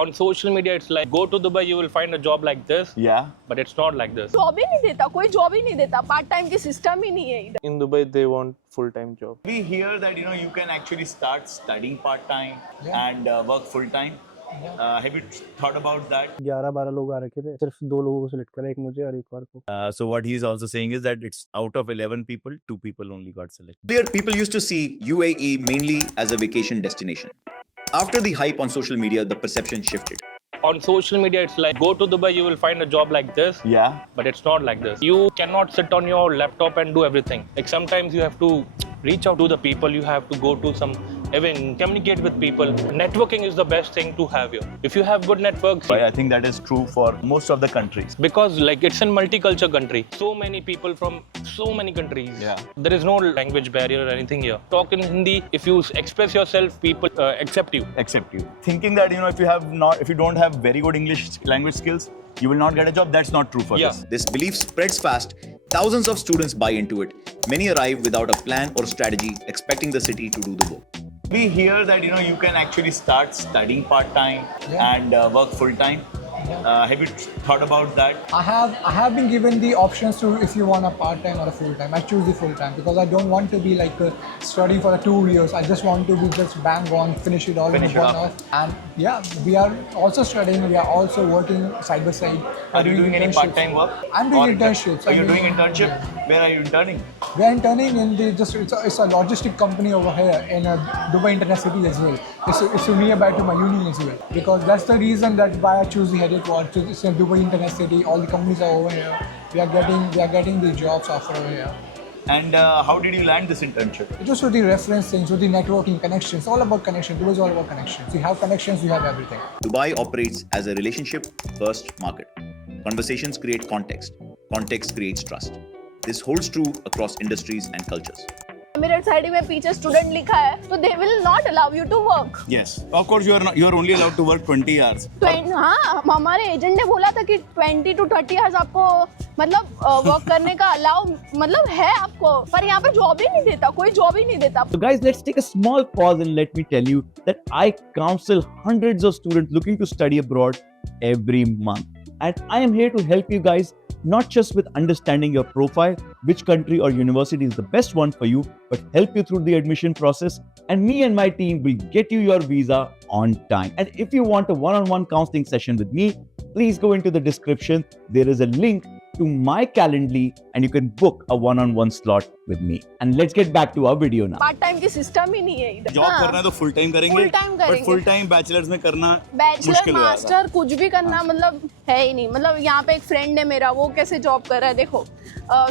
On social media, it's like go to Dubai, you will find a job like this. Yeah. But it's not like this. Job ही नहीं देता, कोई job ही नहीं देता, part time की system ही नहीं है इधर। In Dubai, they want full-time job. We hear that you can actually start studying part time and work full time. Have you thought about that? 11-12 लोग आ रखे थे, सिर्फ 2 लोगों को सिलेक्ट करा, एक मुझे और एक और को। So what he's also saying is that it's out of 11 people, 2 people only got selected. Earlier, people used to see UAE mainly as a vacation destination. After the hype on social media, the perception shifted. On social media, it's like go to Dubai, you will find a job like this. Yeah. But it's not like this. You cannot sit on your laptop and do everything. Like sometimes you have to reach out to the people, you have to go to some event, communicate with people. Networking is the best thing to have here. If you have good networks, I think that is true for most of the countries. because like it's a multicultural country, so many people from so many countries. Yeah. There is no language barrier or anything here. Talk in Hindi. If you express yourself, people accept you. Accept you. Thinking that if you don't have very good English language skills, you will not get a job. That's not true for Yeah. this. This belief spreads fast. Thousands of students buy into it. Many arrive without a plan or strategy, expecting the city to do the work. We hear that you can actually start studying part time and work full time. Have you thought about that? I have been given the options to if you want a part time or a full time. I choose the full time because I don't want to be like studying for 2 years. I just want to be just bang on, finish it all in Finish it 1 up. hour. And yeah, we are also studying. We are also working side by side. Are you doing any internships. part time work? I'm doing Or- internships. Are you I'm doing doing- internship? Where are you interning? We are interning in the it's a logistic company over here in Dubai Internet City as well. It's nearby to my uni as well because that's the reason that why I choose the headed watch. It's in Dubai Internet City. All the companies are over here. We are getting the jobs offered over here. And how did you land this internship? It was with the reference things, with the networking connections. All about connection. Dubai is all about connections. You have connections, you have everything. Dubai operates as a relationship first market. Conversations create context. Context creates trust. This holds true across industries and cultures. Merit side में पीछे student लिखा है, तो they will not allow you to work. Yes. Of course, you are only allowed to work 20 hours. हाँ, हमारे agent ने बोला था कि 20 to 30 आवर्स आपको मतलब वर्क करने का अलाउ मतलब है आपको, पर यहाँ पर जॉब ही नहीं देता, कोई जॉब ही नहीं देता। So guys, let's take a small pause and let me tell you that I counsel hundreds of students looking to study abroad every month. And I am here to help you guys not just with understanding your profile, which country or university is the best one for you, but help you through the admission process. And me and my team will get you your visa on time. And if you want a one-on-one counseling session with me, please go into the description. There is a link to my Calendly and you can book a one-on-one slot with me. And let's get back to our video now. Part time की system ही नहीं है इधर। Job करना है तो full time करेंगे। Full time करेंगे। But full time बैचलर्स में करना बैचलर मुश्किल हो जाएगा। मास्टर कुछ भी करना मतलब है ही नहीं। मतलब यहाँ पे एक फ्रेंड है मेरा, वो कैसे जॉब कर रहा है देखो,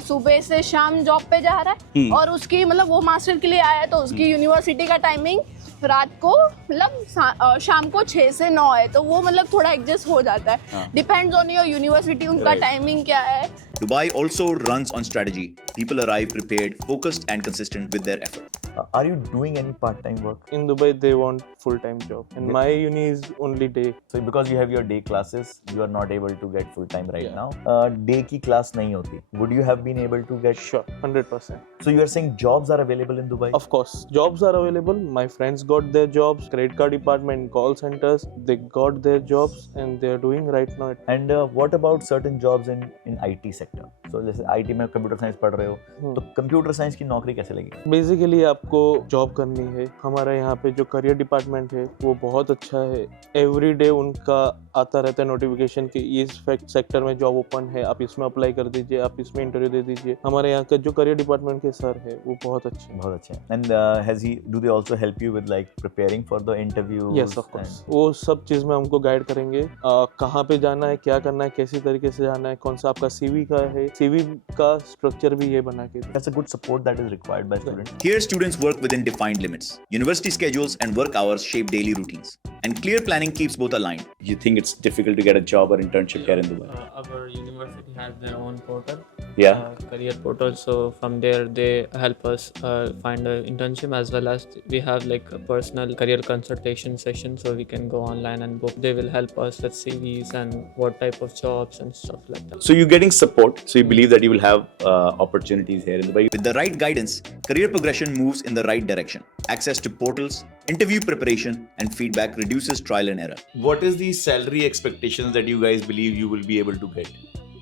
सुबह से शाम जॉब पे जा रहा है और उसकी मतलब वो मास्टर के लिए आया है तो उसकी यूनिवर्सिटी का टाइमिंग रात को मतलब शाम को 6 से 9 है, तो वो मतलब थोड़ा एडजस्ट हो जाता है। डिपेंड्स ऑन योर यूनिवर्सिटी, उनका टाइमिंग क्या है। Dubai also runs on strategy. People arrive prepared, focused, and consistent with their effort. Are you doing any part-time work? In Dubai, they want full-time job. And my uni is only day. So because you have your day classes, you are not able to get full-time right Yeah. now. Day की class नहीं होती. Would you have been able to get? Sure, 100%. So you are saying jobs are available in Dubai? Of course, jobs are available. My friends got their jobs, credit card department, call centers. They got their jobs and they are doing right now. And what about certain jobs in IT sector? So जैसे IT में computer science पढ़ रहे हो, तो computer science की नौकरी कैसे लगेगी? बेसिकली आपको जॉब करनी है। हमारा यहाँ पे जो करियर डिपार्टमेंट है वो बहुत अच्छा है। एवरी डे उनका आता रहता है नोटिफिकेशन कि इस सेक्टर में जॉब ओपन है, आप इसमें अप्लाई कर दीजिए, आप इसमें इंटरव्यू दे दीजिए। हमारे यहाँ का जो करियर डिपार्टमेंट के सर है वो बहुत अच्छे हैं। बहुत अच्छे हैं। And do they also help you with like preparing for the interviews? Yes, of course. वो सब चीज़ में हमको गाइड करेंगे, कहाँ पे जाना है, क्या करना है, कैसी तरीके से जाना है, कौन सा आपका CV का है, CV का स्ट्रक्चर भी ये बना के। That's a good support that is required by students. Here, students work within defined limits. University schedules and work hours shape daily routines, and clear planning keeps both aligned. You think it's difficult to get a job or internship here in Dubai? Our university has their own portal Yeah. career portal. So from there they help us find an internship, as well as we have like a personal career consultation session, so we can go online and book. They will help us with CVs and what type of jobs and stuff like that. So you're getting support. So you believe that you will have opportunities here in Dubai. With the right guidance, career progression moves in the right direction. Access to portals, interview preparation, and feedback reduces trial and error. What is the salary expectations that you guys believe you will be able to get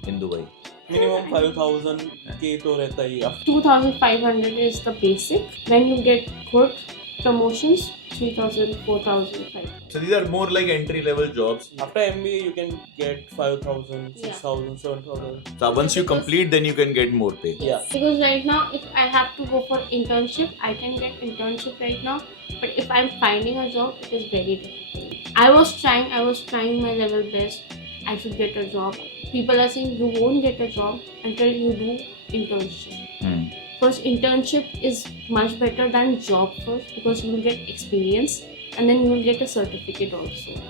in Dubai? Minimum 5,000 K तो रहता ही 2,500 is the basic. When you get good promotions, 3,000, 4,000, 5,000. So these are more like entry level jobs. After MBA you can get 5,000, 6,000, 7,000. So once you complete, then you can get more pay. Yeah. Because right now, if I have to go for internship, I can get internship right now. But if I'm finding a job, it is very difficult. I was trying my level best. I should get a job. People are saying you won't get a job until you do internship. First, internship is much better than job first, because you will get experience and then you will get a certificate also.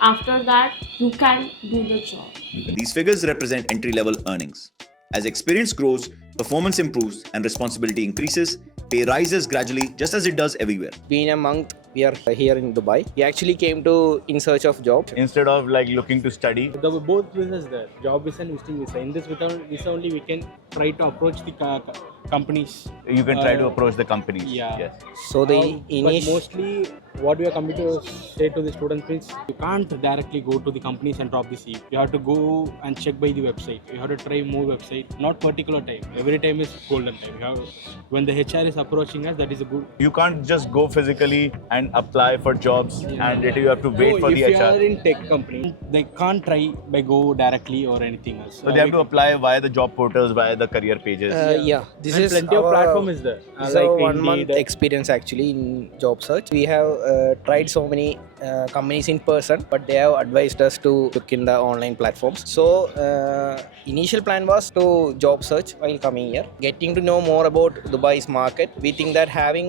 After that, you can do the job. These figures represent entry level earnings. As experience grows, performance improves, and responsibility increases, pay rises gradually, just as it does everywhere. Being a monk, we are here in Dubai. We actually came to in search of job. Instead of like looking to study. The both visas there, job visa and visiting visa. In this visa only we can try to approach the companies. You can try to approach the companies. Yeah. Yes. So the But mostly what we are coming to say to the students is you can't directly go to the companies and drop the CV. You have to go and check by the website. You have to try more website. Not particular time. Every time is golden time. When the HR is approaching us, that is a good. You can't just go physically and apply for jobs and later you have to wait for the If you are HR. in tech company, they can't try by go directly or anything else. So they have to apply via the job portals, via the career pages. This And is plenty of our- platform is there. This is Like our 1 month Indeed. experience actually in job search. We have tried so many companies in person, but they have advised us to look in the online platforms. So initial plan was to job search while coming here, getting to know more about Dubai's market. We think that having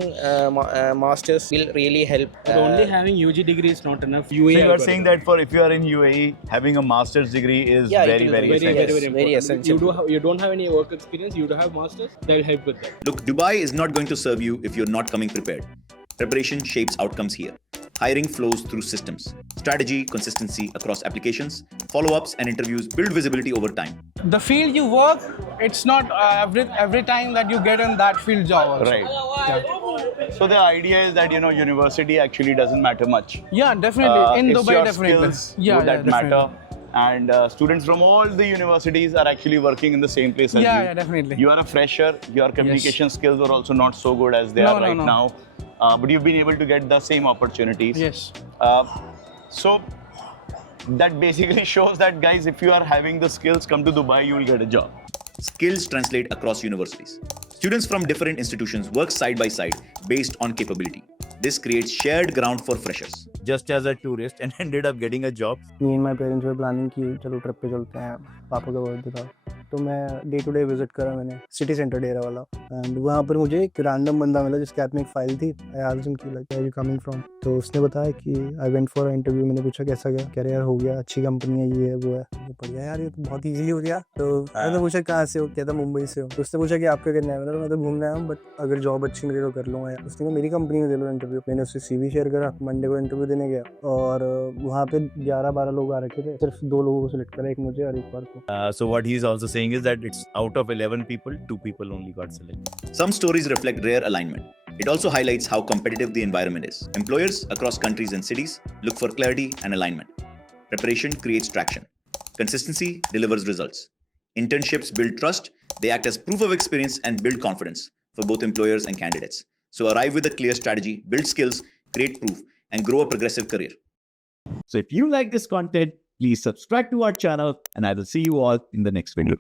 masters will really help. But only having UG degree is not enough. So you are saying that for if you are in UAE, having a master's degree is Yeah, it very, will very be essential. very essential. You don't have any work experience. You do have masters. They'll help with that. Look, Dubai is not going to serve you if you're not coming prepared. Preparation shapes outcomes here. Hiring flows through systems. Strategy, consistency across applications, follow-ups and interviews build visibility over time. The field you work, it's not every time that you get in that field job also. Right. So the idea is that university actually doesn't matter much. Yeah, definitely. In It's Dubai, your definitely. skills that matter. And students from all the universities are actually working in the same place as you. Yeah, definitely. You are a fresher. Your communication skills are also not so good as they are right now. But you've been able to get the same opportunities. Yes. So that basically shows that, guys, if you are having the skills, come to Dubai, you will get a job. Skills translate across universities. Students from different institutions work side by side based on capability. This creates shared ground for freshers. Just as a tourist and ended up getting a job. Me and my parents were planning कि चलो trip पे चलते हैं, पापा का birthday था, तो मैं डे टू डे विजिट करा मैंने सिटी सेंटर डेरा वाला, एंड वहाँ पर मुझे एक रैंडम बंदा मिला जिसके हाथ में एक फाइल थी. आई आस्क्ड हिम कि like where are you coming from, तो उसने बताया कि आई वेंट फॉर इंटरव्यू. मैंने पूछा कैसा गया, कह रहा यार हो गया, अच्छी कंपनी है, ये है वो है. बढ़िया यार, ये तो बहुत ईजिली हो गया. तो मैंने पूछा कहाँ से हो, कहता मुंबई से हो. तो उसने पूछा कि आपका करना है, मैं तो घूमने आया हूँ, बट अगर जॉब अच्छी मिले तो कर लूँगा यार. उसने कहा मेरी कंपनी में दे लो इंटरव्यू. मैंने उससे CV शेयर करा, मंडे को इंटरव्यू देने गया और वहाँ पे 11-12 लोग आ रखे थे, सिर्फ 2 लोगों को सिलेक्ट करा, एक मुझे और एक और को. So what he is also saying is that it's out of 11 people, 2 people only got selected. Some stories reflect rare alignment. It also highlights how competitive the environment is. Employers across countries and cities look for clarity and alignment. Preparation creates traction. Consistency delivers results. Internships build trust. They act as proof of experience and build confidence for both employers and candidates. So arrive with a clear strategy, build skills, create proof, and grow a progressive career. So if you like this content, please subscribe to our channel and I will see you all in the next video.